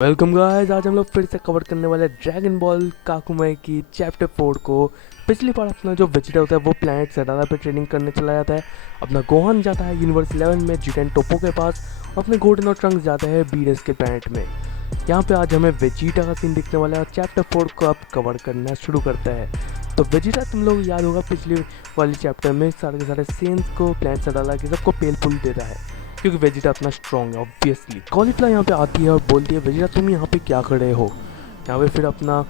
Welcome guys. आज हम लोग फिर से कवर करने वाले ड्रैगन बॉल काकुमे की चैप्टर 4 को। पिछली बार अपना जो वेजिटा होता है वो प्लैनेट सडाला पे ट्रेनिंग करने चला जाता है। अपना गोहान जाता है यूनिवर्स 11 में जिटेन टोपो के पास। अपने गोल्डन और ट्रंक्स जाते हैं बीरेस के प्लैनेट में। यहाँ पे आज हमें वेजिटा का सीन दिखने वाला है और चैप्टर 4 को अब कवर करना शुरू करता है। तो वेजिटा तुम लोग याद होगा पिछली वाली चैप्टर में सारे के सारे सेंस को प्लैनेट सडाला के सबको पेल पुल देता है क्योंकि वेजिटा इतना स्ट्रॉन्ग है ऑब्वियसली। कॉलीफ्लावर यहाँ पे आती है और बोलती है वेजिटा तुम यहाँ पे क्या खड़े हो। यहाँ पे फिर अपना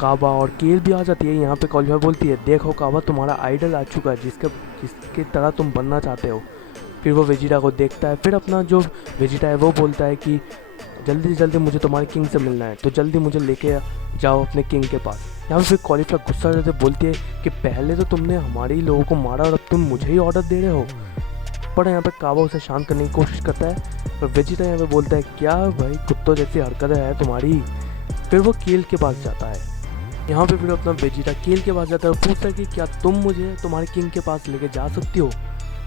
काबा और केल भी आ जाती है। यहाँ पे कॉलीफ्लावर बोलती है देखो काबा तुम्हारा आइडल आ चुका है जिसके तरह तुम बनना चाहते हो। फिर वो वेजिटा को देखता है। फिर अपना जो वेजिटा है वो बोलता है कि जल्दी से जल्दी मुझे तुम्हारे किंग से मिलना है तो जल्दी मुझे लेके जाओ अपने किंग के पास। यहाँ पे फिर कॉलीफ्लावर गुस्सा से बोलती है कि पहले तो तुमने हमारे ही लोगों को मारा और अब तुम मुझे ही ऑर्डर दे रहे हो। पर यहाँ पे काबा उसे शांत करने की कोशिश करता है पर वेजिटा यहाँ पे बोलता है क्या भाई कुत्तों जैसी हरकतें है तुम्हारी। फिर वो केल के पास जाता है। यहाँ पे फिर अपना वेजिटा केल के पास जाता है और पूछता है कि क्या तुम मुझे तुम्हारे किंग के पास लेके जा सकती हो।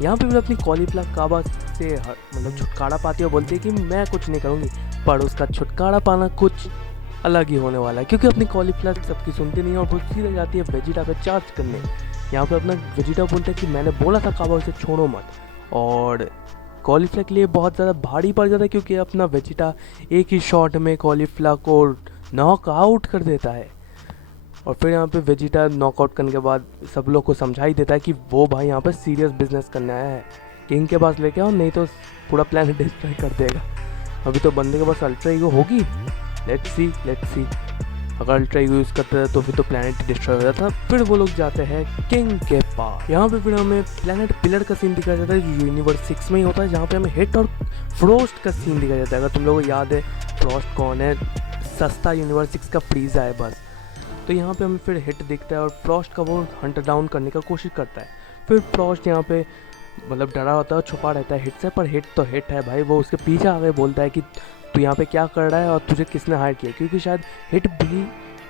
यहाँ पे फिर अपनी कॉलीफ्लावर काबा से मतलब छुटकारा पाती है और बोलती है कि मैं कुछ नहीं करूँगी। पर उसका छुटकारा पाना कुछ अलग ही होने वाला है क्योंकि अपनी कॉलीफ्लावर सबकी सुनती नहीं है और वो सीधे जाती है वेजिटा पे चार्ज करने। यहाँ पे अपना वेजिटा बोलता है कि मैंने बोला था काबा उसे छोड़ो मत। और कॉलीफ्लावर के लिए बहुत ज़्यादा भारी पड़ जाता है क्योंकि अपना वेजिटा एक ही शॉट में कॉलीफ्लावर को नॉक आउट कर देता है। और फिर यहाँ पे वेजिटा नॉकआउट करने के बाद सब लोग को समझा ही देता है कि वो भाई यहाँ पे सीरियस बिजनेस करने आया है। किंग के पास लेके आओ नहीं तो पूरा प्लान डिस्ट्रॉय कर देगा। अभी तो बंदे के पास अल्ट्रा ईगो होगी। लेट्स सी अगर अल्ट्रा ईगो यूज़ करते हैं तो फिर तो प्लैनेट डिस्ट्रॉय हो जाता। फिर वो लोग जाते हैं किंग के पास। यहाँ पे फिर हमें प्लैनेट पिलर का सीन दिखाया जाता है यूनिवर्स 6 में ही होता है जहाँ पे हमें हिट और फ्रोस्ट का सीन दिखाया जाता है। अगर तुम लोगों को याद है फ्रोस्ट कौन है, सस्ता यूनिवर्स 6 का फ्रीज़ा है बस। तो यहाँ पे हमें फिर हिट दिखता है और फ्रॉस्ट का वो हंट डाउन करने का कोशिश करता है। फिर फ्रॉस्ट यहाँ पे मतलब डरा होता है और छुपा रहता है हिट से, पर हिट तो हिट है भाई। वो उसके पीछे आ गए बोलता है कि तू यहाँ पे क्या कर रहा है और तुझे किसने हायर किया, क्योंकि शायद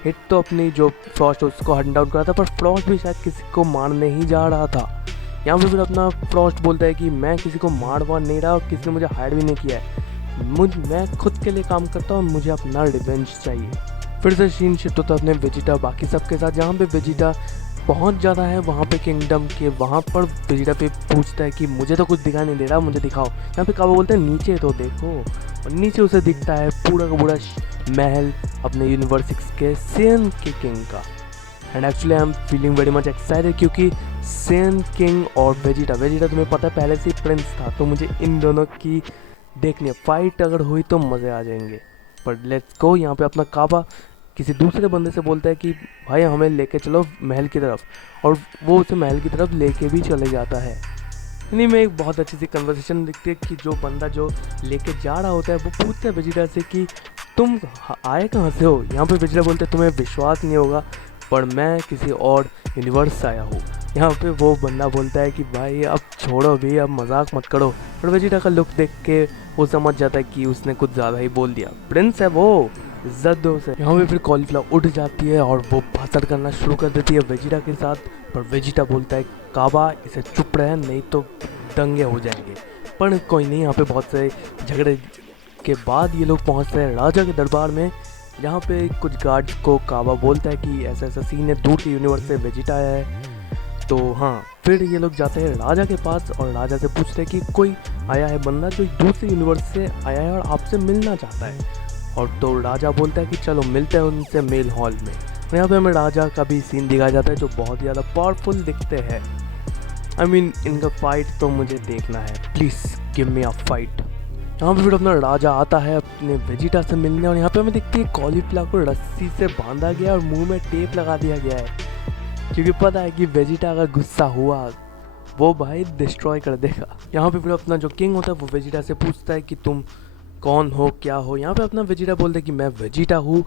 हिट तो अपनी जो फ्रॉस्ट उसको हंट डाउन करा था पर फ्रॉस्ट भी शायद किसी को मारने ही जा रहा था। यहाँ पे फिर अपना फ्रॉस्ट बोलता है कि मैं किसी को मार वार नहीं रहा और किसी ने मुझे हायर भी नहीं किया है। मैं खुद के लिए काम करता हूँ और मुझे अपना रिवेंज चाहिए। फिर से सीन शिफ्ट होता है अपने वेजिटा बाकी सबके साथ। जहाँ पे वेजिटा पहुँच जाता है वहाँ पे किंगडम के, वहाँ पर वेजिटा पे पूछता है कि मुझे तो कुछ दिखाई नहीं दे रहा, मुझे दिखाओ। यहाँ पे काबा बोलते हैं नीचे तो देखो, और नीचे उसे दिखता है पूरा का पूरा महल अपने यूनिवर्स 6 के सेन के किंग का। And actually I am feeling very much excited क्योंकि सेन किंग और वेजिटा तुम्हें पता है पहले से ही प्रिंस था, तो मुझे इन दोनों की देखनी है। फाइट अगर हुई तो मज़े आ जाएंगे। पर लेट्स गो। यहाँ पे अपना काबा किसी दूसरे बंदे से बोलता है कि भाई हमें लेके चलो महल की तरफ, और वो उसे महल की तरफ लेके भी चले जाता है। इन्हीं में एक बहुत अच्छी सी कन्वर्सेशन दिखती है कि जो बंदा जो लेके जा रहा होता है वो पूछता है वेजिटा से कि तुम आए कहाँ से हो। यहाँ पे वेजिटा बोलते हैं तुम्हें विश्वास नहीं होगा पर मैं किसी और यूनिवर्स से आया हूँ। यहाँ पे वो बंदा बोलता है कि भाई अब छोड़ो भी, अब मजाक मत करो। पर वेजिटा का लुक देख के वो समझ जाता है कि उसने कुछ ज़्यादा ही बोल दिया। प्रिंस है वो, इज्जत दो उसे। यहाँ पे फिर कॉलीफ्लावर उठ जाती है और वो भाषण करना शुरू कर देती है वेजिटा के साथ। पर वेजिटा बोलता है काबा इसे चुप रहे नहीं तो दंगे हो जाएंगे। पर कोई नहीं, यहाँ पे बहुत से झगड़े के बाद ये लोग पहुँचते हैं राजा के दरबार में, जहाँ पे कुछ गार्ड्स को काबा बोलता है कि ऐसा ऐसा सीन है, दूर के यूनिवर्स से वेजिटा आया है। तो हाँ, फिर ये लोग जाते हैं राजा के पास और राजा से पूछते हैं कि कोई आया है बंदा जो दूसरे यूनिवर्स से आया है और आपसे मिलना चाहता है। और तो राजा बोलता है कि चलो मिलते हैं उनसे मेल हॉल में। और यहाँ पे हमें राजा का भी सीन दिखाया जाता है जो बहुत ज़्यादा पावरफुल दिखते हैं। आई मीन इनका फाइट तो मुझे देखना है, please give me a fight. यहाँ पे फिर अपना राजा आता है अपने वेजिटा से मिलने, और यहाँ पे हमें दिखती है कॉलीफ्लावर को रस्सी से बांधा गया और मुंह में टेप लगा दिया गया है, क्योंकि पता है कि वेजिटा अगर गुस्सा हुआ वो भाई डिस्ट्रॉय कर देगा। यहाँ पे फिर अपना जो किंग होता है वो वेजिटा से पूछता है कि तुम कौन हो, क्या हो। यहाँ पे अपना वेजिटा बोलता है कि मैं वेजिटा हूँ,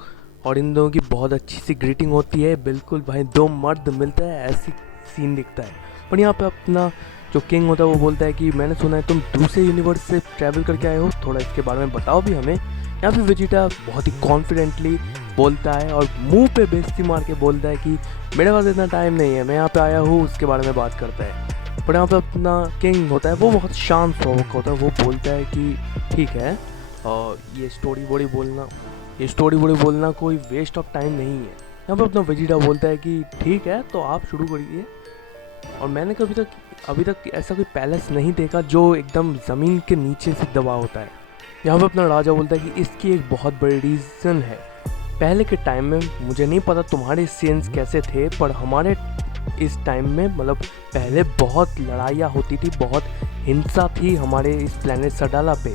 और इन दोनों की बहुत अच्छी सी ग्रीटिंग होती है। बिल्कुल भाई दो मर्द मिलते हैं ऐसी सीन दिखता है। पर यहाँ पे अपना जो किंग होता है वो बोलता है कि मैंने सुना है तुम दूसरे यूनिवर्स से ट्रैवल करके आए हो, थोड़ा इसके बारे में बताओ भी हमें। यहाँ पे वेजिटा बहुत ही कॉन्फिडेंटली बोलता है और मुंह पे बेइज्जती मार के बोलता है कि मेरे पास इतना टाइम नहीं है, मैं यहाँ पे आया हूँ, उसके बारे में बात करता है। पर यहाँ पे अपना किंग होता है वो बहुत शांत स्वभाव का होता है। वो बोलता है कि ठीक है, और ये स्टोरी वोड़ी बोलना ये स्टोरी वोड़ी बोलना कोई वेस्ट ऑफ टाइम नहीं है। यहाँ पर अपना वेजिटा बोलता है कि ठीक है तो आप शुरू करिए, और मैंने अभी तक ऐसा कोई पैलेस नहीं देखा जो एकदम ज़मीन के नीचे से दबा होता है। यहाँ पर अपना राजा बोलता है कि इसकी एक बहुत बड़ी रीज़न है। पहले के टाइम में मुझे नहीं पता तुम्हारे सीन्स कैसे थे, पर हमारे इस टाइम में मतलब पहले बहुत लड़ाइयाँ होती थी, बहुत हिंसा थी हमारे इस प्लेनेट सडाला पे।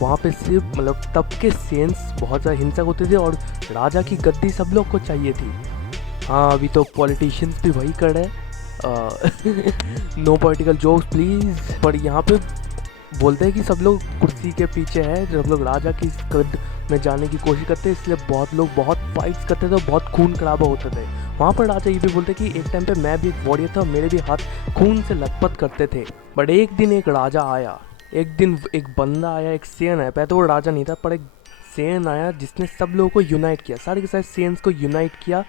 वहाँ पे सिर्फ मतलब तब के सीन्स बहुत ज़्यादा हिंसक होते थे और राजा की गद्दी सब लोग को चाहिए थी। हाँ, अभी तो पॉलिटिशियंस भी वही कर रहे हैं। No political jokes please. पर यहाँ पे बोलते हैं कि सब लोग कुर्सी के पीछे है, सब लोग राजा की कद में जाने की कोशिश करते हैं, इसलिए बहुत लोग बहुत फाइट्स करते थे, बहुत खून खराबा होते थे। वहाँ पर राजा ये भी बोलते कि एक टाइम पे मैं भी एक वॉरियर था, मेरे भी हाथ खून से लथपथ करते थे। बट एक दिन एक राजा आया, एक दिन एक बंदा आया, एक सेन आया। पहले तो वो राजा नहीं था, पर एक सेन आया जिसने सब लोगों को यूनाइट किया, सारे के सारे सेन्स को यूनाइट किया,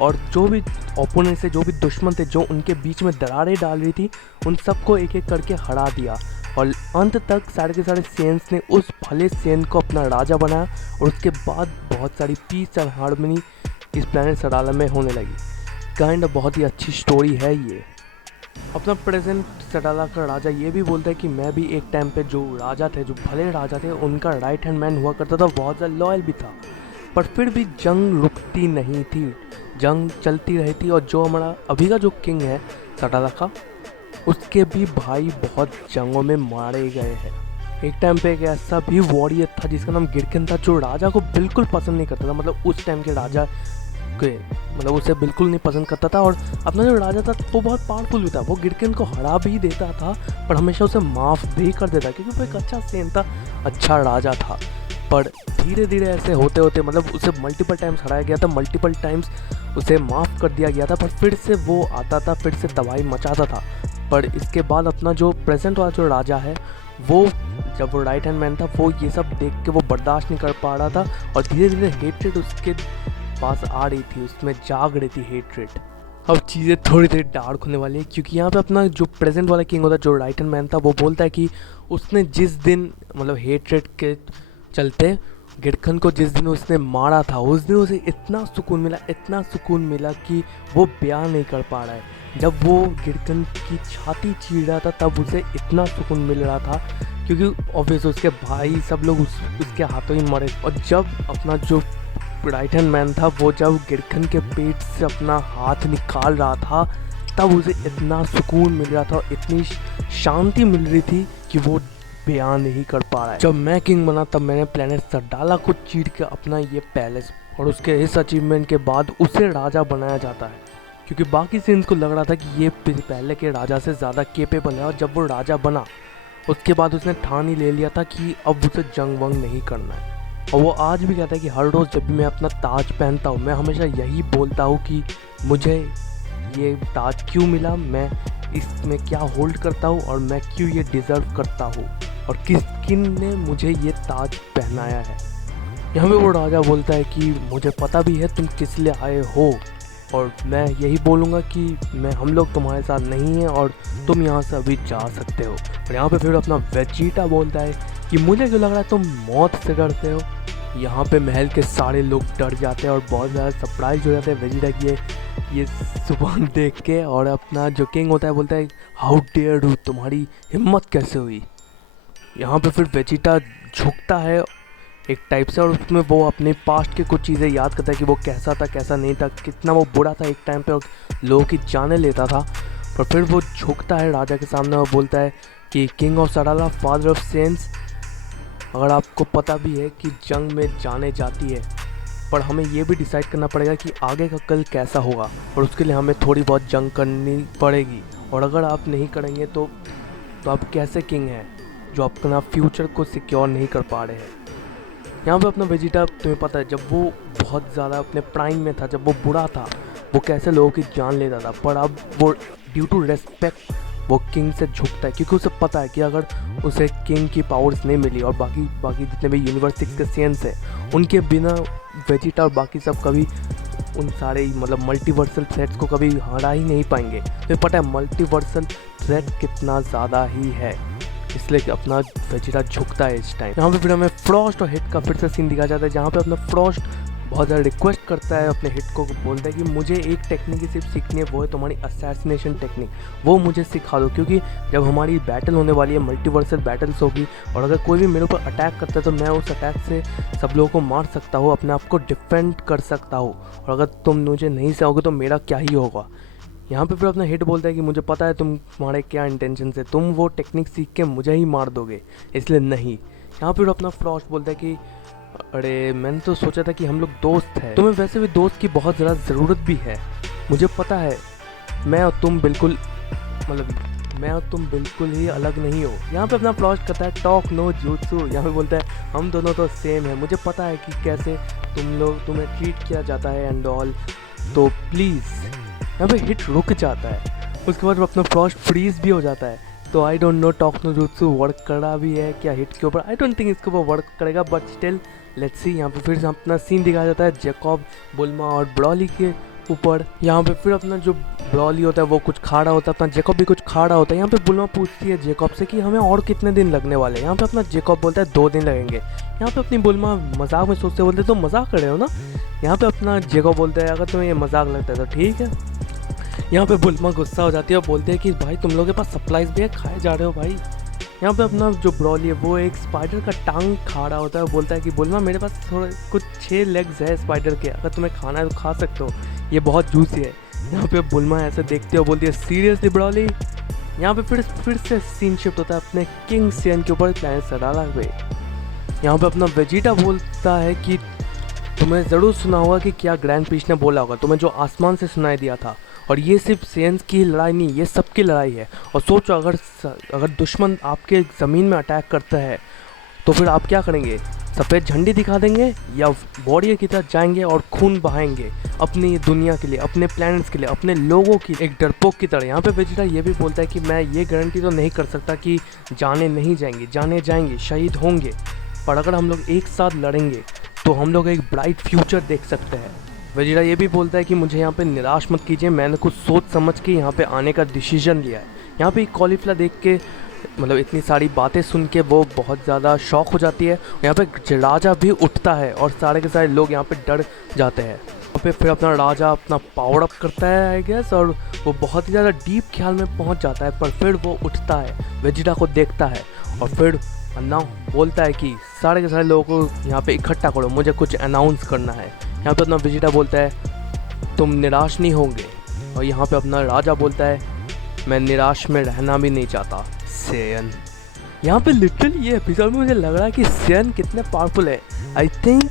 और जो भी ओपोनेंट से, जो भी दुश्मन थे, जो उनके बीच में दरारें डाल रही थी, उन सबको एक एक करके हरा दिया। और अंत तक सारे के सारे सेन्स ने उस भले सेन को अपना राजा बनाया, और उसके बाद बहुत सारी पीस एंड हार्मनी इस प्लेनेट सडाला में होने लगी। काइंड बहुत ही अच्छी स्टोरी है ये। अपना प्रेजेंट सडाला का राजा ये भी बोलता है कि मैं भी एक टाइम पे जो राजा थे, जो भले राजा थे, उनका राइट हैंड मैन हुआ करता था, बहुत ज़्यादा लॉयल भी था। पर फिर भी जंग रुकती नहीं थी, जंग चलती रही थी। और जो हमारा अभी का जो किंग है सडाला का, उसके भी भाई बहुत जंगों में मारे गए हैं। एक टाइम पे एक ऐसा भी वॉरियर था जिसका नाम गिरकिन था, जो राजा को बिल्कुल पसंद नहीं करता था। मतलब उस टाइम के राजा के मतलब उसे बिल्कुल नहीं पसंद करता था। और अपना जो राजा था वो बहुत पावरफुल भी था, वो गिरकिन को हरा भी देता था, पर हमेशा उसे माफ़ भी कर देता, क्योंकि वो एक अच्छा सेन था, अच्छा राजा था। पर धीरे धीरे ऐसे होते होते मतलब उसे मल्टीपल टाइम्स हराया गया था, मल्टीपल टाइम्स उसे माफ़ कर दिया गया था, पर फिर से वो आता था, फिर से तबाही मचाता था। पर इसके बाद अपना जो प्रेजेंट वाला जो राजा है, वो जब वो राइट हैंड मैन था, वो ये सब देख के वो बर्दाश्त नहीं कर पा रहा था, और धीरे धीरे हेट्रेड उसके पास आ रही थी, उसमें जाग रही थी हेट्रेड। अब चीज़ें थोड़ी देर डार्क होने वाली है, क्योंकि यहाँ पे अपना जो प्रेजेंट वाला किंग होता है, जो राइट हैंड मैन था, वो बोलता है कि उसने जिस दिन मतलब हेट्रेड के चलते गिरखन को जिस दिन उसने मारा था, उस दिन उसे इतना सुकून मिला, इतना सुकून मिला कि वो बयान नहीं कर पा रहा है। जब वो गिरखन की छाती चीर रहा था, तब उसे इतना सुकून मिल रहा था, क्योंकि ऑब्वियस उसके भाई सब लोग उसके हाथों ही मरे। और जब अपना जो राइट हैंड मैन था, वो जब गिरखन के पेट से अपना हाथ निकाल रहा था, तब उसे इतना सुकून मिल रहा था, इतनी शांति मिल रही थी कि वो बयान नहीं कर पा रहा है। जब मैं किंग बना, तब मैंने प्लेनेट सडाला को चीर के अपना ये पैलेस, और उसके इस अचीवमेंट के बाद उसे राजा बनाया जाता है, क्योंकि बाकी सीन्स को लग रहा था कि ये पहले के राजा से ज़्यादा केपेबल है। और जब वो राजा बना, उसके बाद उसने ठान ही ले लिया था कि अब उसे जंग वंग नहीं करना है। और वो आज भी कहता है कि हर रोज़ जब भी मैं अपना ताज पहनता हूँ, मैं हमेशा यही बोलता हूँ कि मुझे ये ताज क्यों मिला, मैं इसमें क्या होल्ड करता हूँ, और मैं क्यों ये डिज़र्व करता हूँ, और किन ने मुझे ये ताज पहनाया है। यहाँ पे वो राजा बोलता है कि मुझे पता भी है तुम किस लिए आए हो, और मैं यही बोलूँगा कि हम लोग तुम्हारे साथ नहीं हैं, और तुम यहाँ से अभी जा सकते हो। और यहाँ पे फिर अपना वेजिटा बोलता है कि मुझे क्यों लग रहा है तुम मौत से डरते हो। यहाँ पे महल के सारे लोग डर जाते हैं और बहुत ज़्यादा सरप्राइज हो जाते हैं वेजिटा की ये जुबान देख के। और अपना जो किंग होता है बोलता है हाउ डेयर यू, तुम्हारी हिम्मत कैसे हुई। यहाँ पे फिर वेजिटा झुकता है एक टाइप से, और उसमें वो अपने पास्ट के कुछ चीज़ें याद करता है कि वो कैसा था, कैसा नहीं था, कितना वो बुरा था एक टाइम पे और लोगों की जानें लेता था। पर फिर वो झुकता है राजा के सामने और बोलता है कि किंग ऑफ सडाला, फादर ऑफ सेंस, अगर आपको पता भी है कि जंग में जाने जाती है, पर हमें ये भी डिसाइड करना पड़ेगा कि आगे का कल कैसा होगा, और उसके लिए हमें थोड़ी बहुत जंग करनी पड़ेगी। और अगर आप नहीं करेंगे तो आप कैसे किंग हैं जो अपना फ्यूचर को सिक्योर नहीं कर पा रहे हैं। यहाँ पे अपना वेजिटा, तुम्हें पता है जब वो बहुत ज़्यादा अपने प्राइम में था, जब वो बुरा था, वो कैसे लोगों की जान लेता था, पर अब वो ड्यू टू रेस्पेक्ट वो किंग से झुकता है, क्योंकि उसे पता है कि अगर उसे किंग की पावर्स नहीं मिली और बाकी जितने भी यूनिवर्स 6 के सेंस हैं, उनके बिना वेजिटा और बाकी सब कभी उन सारे मतलब मल्टीवर्सल थ्रेट्स को कभी हरा ही नहीं पाएंगे। तो पता है मल्टीवर्सल थ्रेट कितना ज़्यादा ही है। इसलिए कि अपना वेजिटा झुकता है इस टाइम। यहाँ पे फिर हमें फ्रॉस्ट और हिट का फिर से सीन दिखाया जाता है, जहाँ पे अपना फ्रॉस्ट बहुत ज़्यादा रिक्वेस्ट करता है अपने हिट को, बोलता है कि मुझे एक टेक्निक ही सिर्फ सीखनी है, वो है तुम्हारी असैसिनेशन टेक्निक, वो मुझे सिखा दो, क्योंकि जब हमारी बैटल होने वाली है, मल्टीवर्सल बैटल्स होगी, और अगर कोई भी मेरे ऊपर अटैक करता है तो मैं उस अटैक से सब लोगों को मार सकता हूँ, अपने आप को डिफेंड कर सकता हूँ, और अगर तुम मुझे नहीं सहोगे तो मेरा क्या ही होगा। यहाँ पे फिर अपना हिट बोलता है कि मुझे पता है तुम्हारे क्या इंटेंशन है, तुम वो टेक्निक सीख के मुझे ही मार दोगे, इसलिए नहीं। यहाँ पे अपना फ्रॉस्ट बोलता है कि अरे मैंने तो सोचा था कि हम लोग दोस्त हैं, तुम्हें वैसे भी दोस्त की बहुत ज़्यादा ज़रूरत भी है, मुझे पता है मैं और तुम बिल्कुल ही अलग नहीं हो। यहाँ पे अपना फ्रॉस्ट करता है टॉक नो jutsu, यहाँ पे बोलता है हम दोनों तो सेम है, मुझे पता है कि कैसे तुम्हें ट्रीट किया जाता है एंड ऑल, तो प्लीज़। यहाँ पे हिट रुक जाता है, उसके बाद अपना फ्रॉस्ट फ्रीज भी हो जाता है। तो I don't know talk no jutsu work कर रहा भी है क्या हिट के ऊपर, आई डोंट थिंक इसके ऊपर वर्क करेगा, बट स्टिल लेट्स सी। यहाँ पे फिर से अपना सीन दिखाया जाता है जैकब, बुल्मा और ब्रॉली के ऊपर। यहाँ पे फिर अपना जो ब्रॉली होता है वो कुछ खा रहा होता है, अपना जैकब भी कुछ खा रहा होता है। यहाँ पे बुल्मा पूछती है जैकब से कि हमें और कितने दिन लगने वाले हैं। यहाँ पे अपना जैकब बोलता है 2 दिन लगेंगे। यहाँ पे अपनी बुल्मा मजाक में सोचते बोलते तो मजाक कर रहे हो ना। यहाँ पे अपना जैकब बोलता है अगर तुम्हें ये मजाक लगता है तो ठीक है। यहाँ पे बुल्मा गुस्सा हो जाती है और बोलते हैं कि भाई तुम लोगों के पास सप्लाईज भी है, खाए जा रहे हो भाई। यहाँ पे अपना जो ब्रॉली है वो एक स्पाइडर का टांग खा रहा होता है, बोलता है कि बुल्मा मेरे पास थोड़ा कुछ 6 लेग्स है स्पाइडर के, अगर तुम्हें खाना है तो खा सकते हो, ये बहुत जूसी है। यहाँ पे बुल्मा ऐसे देखते हो बोलती है सीरियसली ब्रॉली। यहाँ पे फिर से सीन शिफ्ट होता है अपने किंग सियन के ऊपर, प्लैनेट सडाला पे। यहाँ पे अपना वेजिटा बोलता है कि तुम्हें ज़रूर सुना होगा कि क्या ग्रैंड पीस ने बोला होगा, तुम्हें जो आसमान से सुनाई दिया था, और ये सिर्फ सेंस की लड़ाई नहीं, ये सबकी लड़ाई है। और सोचो अगर दुश्मन आपके ज़मीन में अटैक करता है तो फिर आप क्या करेंगे, सफ़ेद झंडी दिखा देंगे या वॉरियर की तरह जाएंगे और खून बहाएंगे अपनी दुनिया के लिए, अपने प्लैनेट्स के लिए, अपने लोगों की, एक डरपोक की तरह। यहाँ पे वेजिटा ये भी बोलता है कि मैं ये गारंटी तो नहीं कर सकता कि जाने नहीं जाएंगे, जाने जाएंगे, शहीद होंगे, पर अगर हम लोग एक साथ लड़ेंगे तो हम लोग एक ब्राइट फ्यूचर देख सकते हैं। वेजिटा ये भी बोलता है कि मुझे यहाँ पे निराश मत कीजिए, मैंने कुछ सोच समझ के यहाँ पे आने का डिसीजन लिया है। यहाँ पे कॉलीफ्लावर देख के मतलब इतनी सारी बातें सुन के वो बहुत ज़्यादा शॉक हो जाती है। यहाँ पे राजा भी उठता है और सारे के सारे लोग यहाँ पे डर जाते हैं। यहाँ पे फिर अपना राजा अपना पावर अप करता है आई गेस, और वो बहुत ही ज़्यादा डीप ख्याल में पहुँच जाता है, पर फिर वो उठता है, वेजिटा को देखता है और फिर बोलता है कि सारे के सारे लोगों को यहाँ पे इकट्ठा करो, मुझे कुछ अनाउंस करना है। यहाँ पे अपना वेजिटा बोलता है तुम निराश नहीं होंगे, और यहाँ पे अपना राजा बोलता है मैं निराश में रहना भी नहीं चाहता सेयन। यहाँ पे लिटरली ये एपिसोड में मुझे लग रहा है कि सेयन कितने पावरफुल है। आई थिंक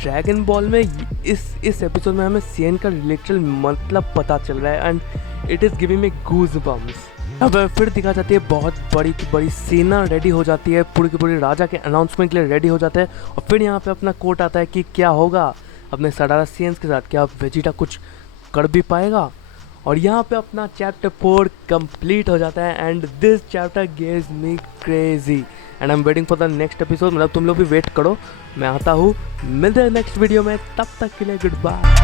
ड्रैगन बॉल में इस एपिसोड में हमें सेयन का लिटरल मतलब पता चल रहा है, and it is giving me goose bumps. अब फिर दिखा जाती है बहुत बड़ी सेना रेडी हो जाती है, पूरी की पूरी राजा के अनाउंसमेंट के लिए रेडी हो जाते हैं। और फिर यहाँ पे अपना कोट आता है कि क्या होगा अपने सडालासियंस के साथ, क्या वेजिटा कुछ कर भी पाएगा। और यहाँ पे अपना चैप्टर 4 कंप्लीट हो जाता है, and this chapter gives me crazy and I am waiting for the next episode. मतलब तुम लोग भी वेट करो, मैं आता हूँ, मिलते हैं नेक्स्ट वीडियो में, तब तक के लिए गुड बाय।